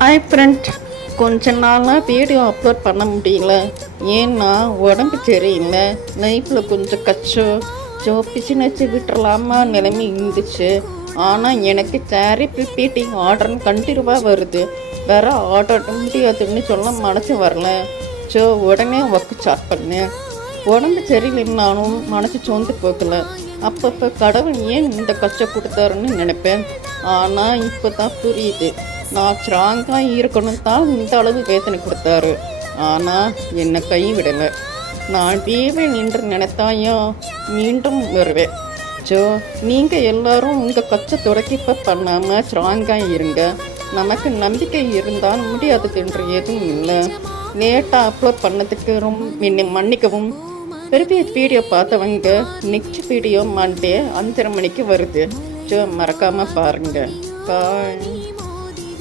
Hi friend, கொஞ்ச நாளாக video upload பண்ண முடியல. ஏன்னா உடம்பு சரியில்லை. லைஃப்பில் கொஞ்சம் கஷ்டம். பிசினஸ் விட்டுறலாமா நிலைமை இருந்துச்சு. ஆனால் எனக்கு சாரி ப்ரிப்பீட்டிங் ஆர்டர்னு கண்டினியூவாக வருது. வேற ஆர்டர் முடியாதுன்னு சொல்ல மனசு வரல. உடனே ஒர்க்கு ஸ்டார்ட் பண்ணேன். உடம்பு சரியில்லைன்னாலும் மனசு சோர்ந்து போகல. அப்பப்போ கடவுள் ஏன் இந்த கஷ்டம் கொடுத்தாருன்னு நினைப்பேன். ஆனால் இப்போ தான் புரியுது, நான் ஸ்ட்ராங்காக இருக்கணும் தான் இந்த அளவு வேதனை கொடுத்தாரு. ஆனால் என்னை கைவிடலை. நான் வீவேன் என்று நினைத்தாயோ மீண்டும் வருவேன். நீங்கள் எல்லாரும் உங்கள் கஷ்டத்தோட கீப்பப் பண்ணாமல் ஸ்ட்ராங்காக இருங்க. நமக்கு நம்பிக்கை இருந்தால் முடியாதது என்று எதுவும் இல்லை. லேட்டாக அப்லோட் பண்ணதுக்கு ரொம்ப மன்னிக்கவும். ப்ரீவியஸ் வீடியோ பார்த்தவங்க நெக்ஸ்ட் வீடியோ மண்டே 5:30 மணிக்கு வருது. மறக்காமல் பாருங்கள். பாய்.